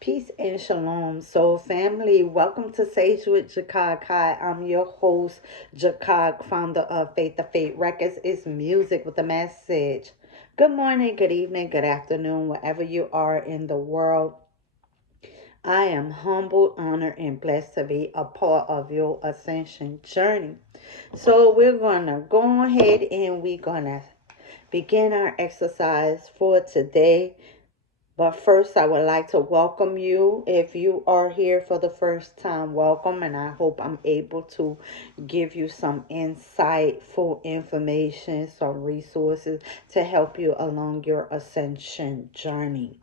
Peace and shalom, soul family. Welcome to Sage with Jacog. Hi, I'm your host, Jacog, founder of Faith to Faith Records. It's music with a message. Good morning, good evening, good afternoon, wherever you are in the world. I am humbled, honored, and blessed to be a part of your ascension journey. So we're gonna go ahead and we're gonna begin our exercise for today. But first, I would like to welcome you. If you are here for the first time, welcome. And I hope I'm able to give you some insightful information, some resources to help you along your ascension journey.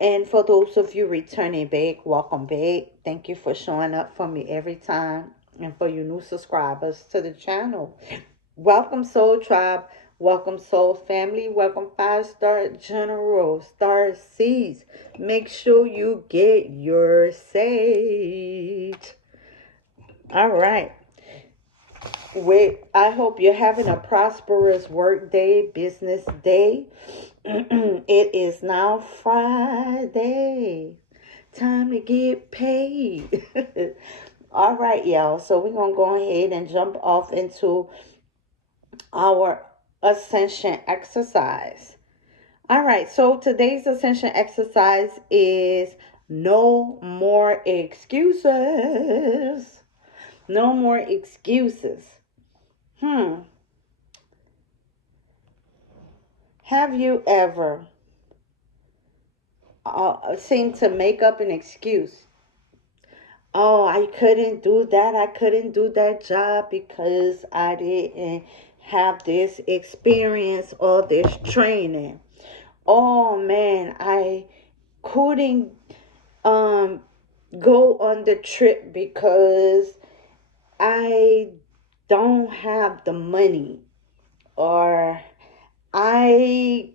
And for those of you returning back, welcome back. Thank you for showing up for me every time. And for you new subscribers to the channel, welcome Soul Tribe. Welcome Soul Family. Welcome 5-star General Star Seeds. Make sure you get your sage. All right. I hope you're having a prosperous work day, business day. It is now Friday. Time to get paid. All right, y'all. So we're going to go ahead and jump off into our ascension exercise. All right, so today's ascension exercise is no more excuses. No more excuses. Have you ever seemed to make up an excuse? Oh, I couldn't do that. I couldn't do that job because I didn't have this experience or this training. Oh man, I couldn't go on the trip because I don't have the money, or I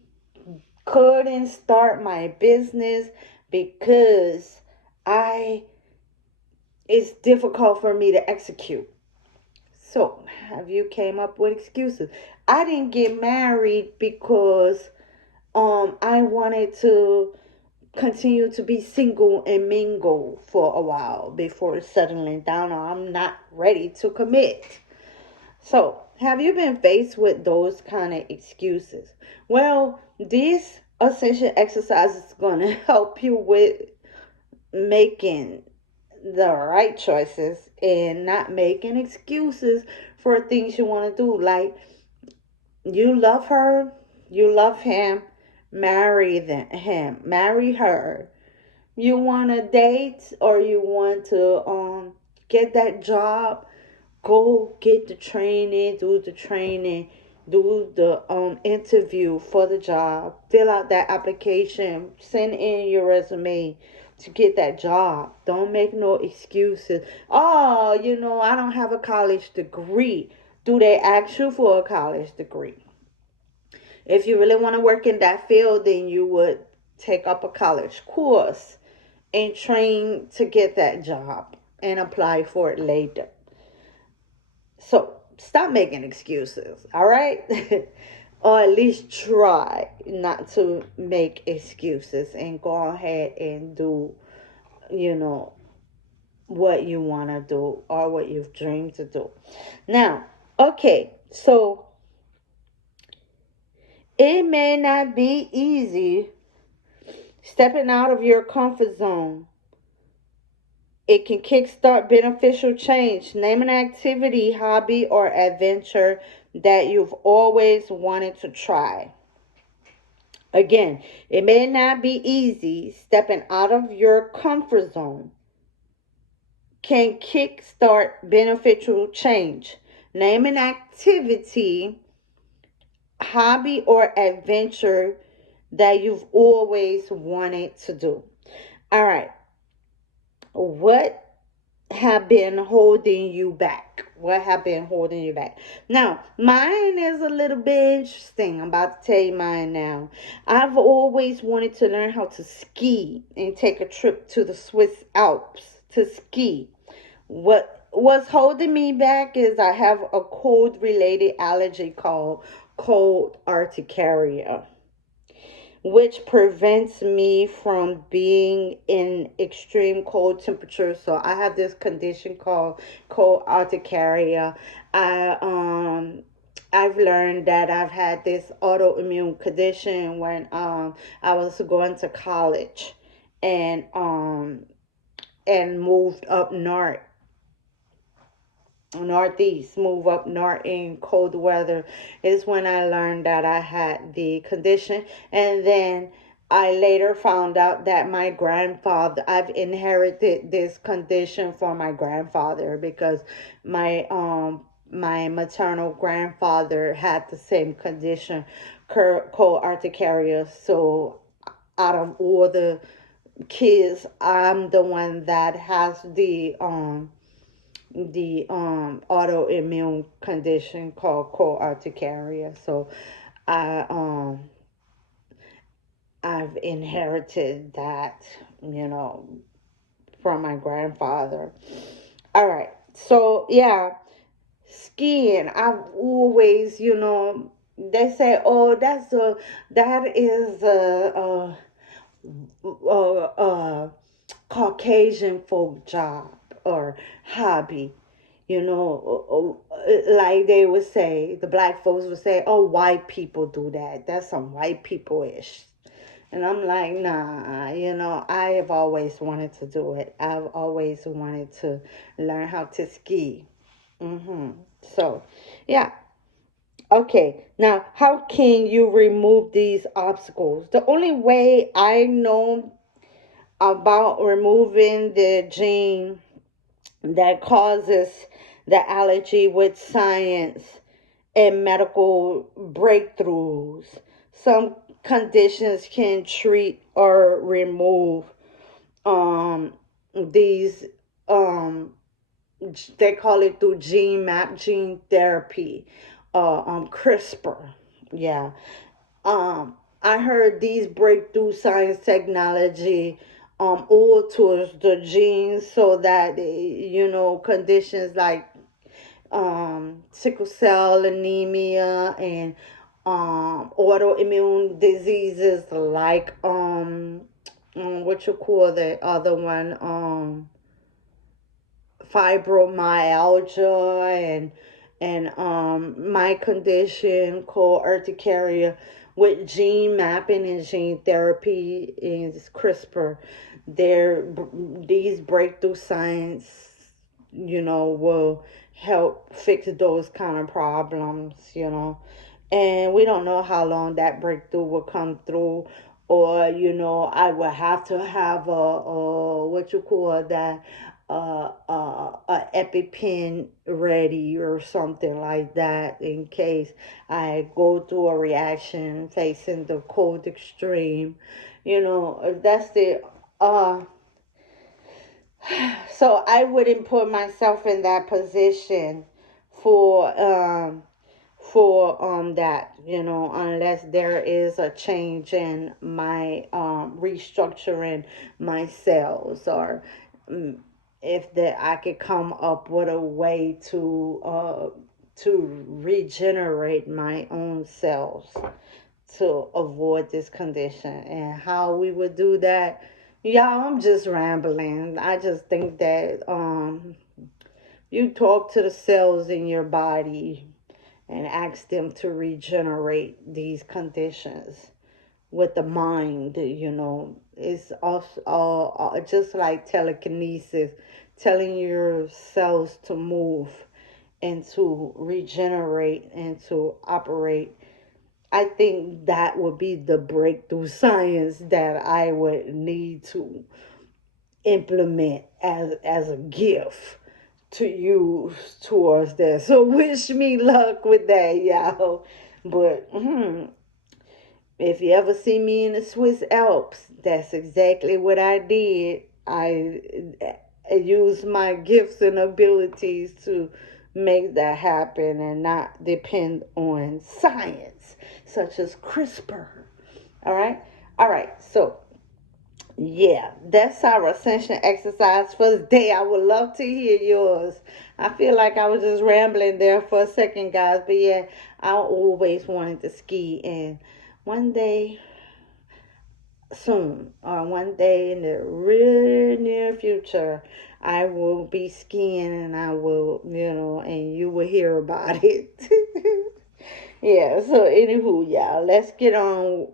couldn't start my business because it's difficult for me to execute. So, have you came up with excuses? I didn't get married because I wanted to continue to be single and mingle for a while before settling down. I'm not ready to commit. So, have you been faced with those kind of excuses? Well, this ascension exercise is going to help you with making the right choices and not making excuses for things you want to do. Like, you love her, you love him, marry her. You want to date, or you want to get that job, go get the training, do the interview for the job, fill out that application, send in your resume to get that job. Don't make no excuses. Oh, I don't have a college degree. Do they ask you for a college degree? If you really want to work in that field, then you would take up a college course and train to get that job and apply for it later. So stop making excuses, all right? Or at least try not to make excuses and go ahead and do, what you want to do or what you've dreamed to do. Now, okay, so it may not be easy stepping out of your comfort zone. It can kickstart beneficial change. Name an activity, hobby, or adventure that you've always wanted to try. Again, it may not be easy. Stepping out of your comfort zone can kickstart beneficial change. Name an activity, hobby, or adventure that you've always wanted to do. All right. What have been holding you back? What have been holding you back? Now, mine is a little bit interesting. I'm about to tell you mine now. I've always wanted to learn how to ski and take a trip to the Swiss Alps to ski. What's holding me back is I have a cold related allergy called cold urticaria. which prevents me from being in extreme cold temperatures. So I have this condition called cold urticaria. I I've learned that I've had this autoimmune condition when I was going to college, and moved up northeast, move up north in cold weather, is when I learned that I had the condition. And then I later found out that my grandfather, I've inherited this condition from my grandfather, because my maternal grandfather had the same condition, cold urticaria. So out of all the kids, I'm the one that has the autoimmune condition called cold urticaria. So I I've inherited that, you know, from my grandfather. All right. So yeah, skiing. I've always, they say, oh, that is a Caucasian folk job or hobby. Like they would say, the black folks would say, oh, white people do that. That's some white people ish. And I'm like, nah, I have always wanted to do it. I've always wanted to learn how to ski. So, yeah. Okay. Now, how can you remove these obstacles? The only way I know about removing the gene that causes the allergy with science and medical breakthroughs. Some conditions can treat or remove these they call it through gene therapy, CRISPR. Yeah. I heard these breakthrough science technology alters the genes so that conditions like sickle cell anemia and autoimmune diseases like what you call the other one, fibromyalgia, and my condition called urticaria, with gene mapping and gene therapy is CRISPR. There, these breakthrough science, will help fix those kind of problems. And we don't know how long that breakthrough will come through, or I will have to have a what you call that, a EpiPen ready or something like that, in case I go through a reaction facing the cold extreme. If that's the so I wouldn't put myself in that position for that, unless there is a change in my restructuring my cells, or if I could come up with a way to regenerate my own cells to avoid this condition. And how we would do that, y'all, I'm just rambling. I just think that you talk to the cells in your body and ask them to regenerate these conditions with the mind. It's also just like telekinesis, telling your cells to move and to regenerate and to operate. I think that would be the breakthrough science that I would need to implement as a gift to use towards that. So wish me luck with that, y'all. But if you ever see me in the Swiss Alps, that's exactly what I did. I used my gifts and abilities to make that happen and not depend on science such as CRISPR. All right? All right. So, yeah, that's our ascension exercise for the day. I would love to hear yours. I feel like I was just rambling there for a second, guys. But yeah, I always wanted to ski. And one day soon, or one day in the real near future, I will be skiing, and I will, and you will hear about it. Yeah, so anywho, y'all, let's get on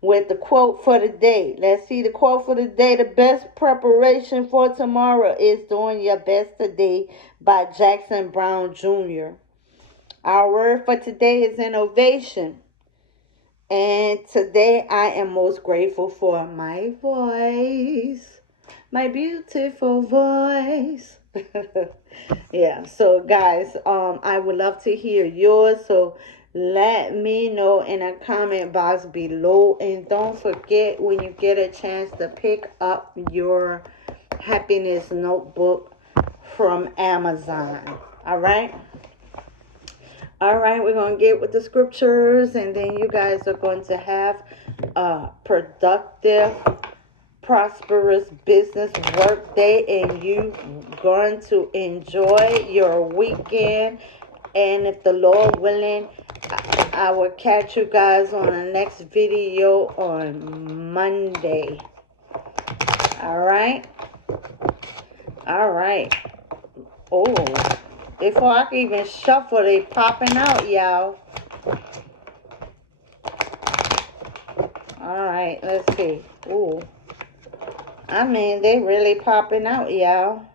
with the quote for the day. Let's see the quote for the day. The best preparation for tomorrow is doing your best today by Jackson Brown Jr. Our word for today is innovation. And today I am most grateful for my voice, my beautiful voice. Yeah, so guys, I would love to hear yours. So let me know in a comment box below. And don't forget, when you get a chance, to pick up your happiness notebook from Amazon. All right. All right, we're going to get with the scriptures, and then you guys are going to have a productive, prosperous business work day, and you going to enjoy your weekend. And if the Lord willing, I will catch you guys on the next video on Monday. All right. All right. Oh, before I can even shuffle, they popping out, y'all. All right, let's see. Ooh. I mean, they really popping out, y'all.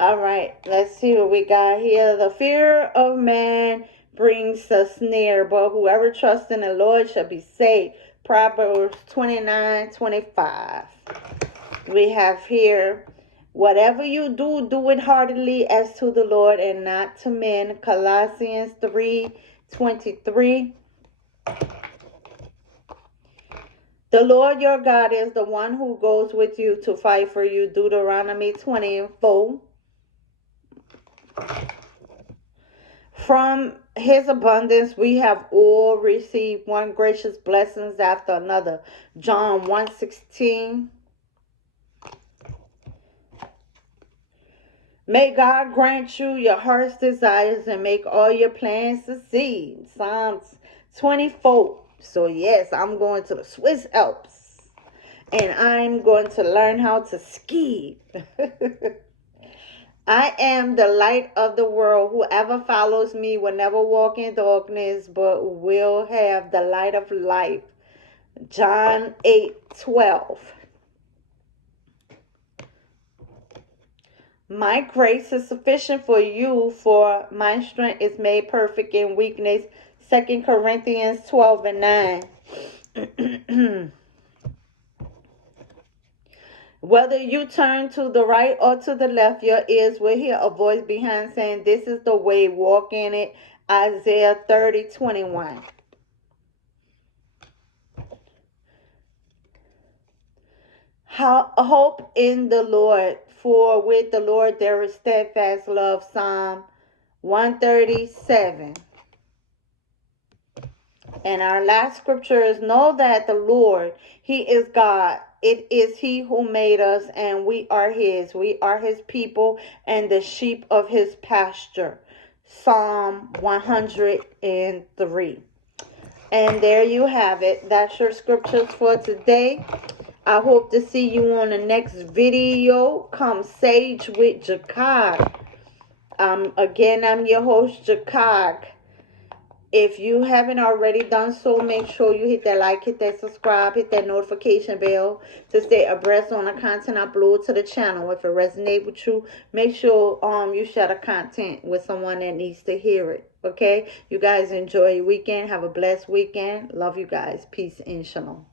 All right, let's see what we got here. The fear of man brings a snare, but whoever trusts in the Lord shall be saved. Proverbs 29:25. We have here, whatever you do, do it heartily as to the Lord and not to men. Colossians 3:23. The Lord your God is the one who goes with you to fight for you. Deuteronomy 20:4. From his abundance we have all received one gracious blessings after another. John 1:16. May God grant you your heart's desires and make all your plans succeed. Psalms 24. So yes, I'm going to the Swiss Alps, and I'm going to learn how to ski. I am the light of the world. Whoever follows me will never walk in darkness, but will have the light of life. John 8:12. My grace is sufficient for you, for my strength is made perfect in weakness. 2 Corinthians 12:9. Whether you turn to the right or to the left, your ears will hear a voice behind saying, this is the way, walk in it. Isaiah 30:21. Hope in the Lord, for with the Lord there is steadfast love. Psalm 137. And our last scripture is, know that the Lord, he is God. It is he who made us, and we are his. We are his people and the sheep of his pasture. Psalm 103. And there you have it. That's your scriptures for today. I hope to see you on the next video. Come Sage with Jacog. Again, I'm your host, Jacog. If you haven't already done so, make sure you hit that like, hit that subscribe, hit that notification bell to stay abreast on the content I upload to the channel. If it resonates with you, make sure you share the content with someone that needs to hear it. Okay? You guys enjoy your weekend. Have a blessed weekend. Love you guys. Peace and shalom.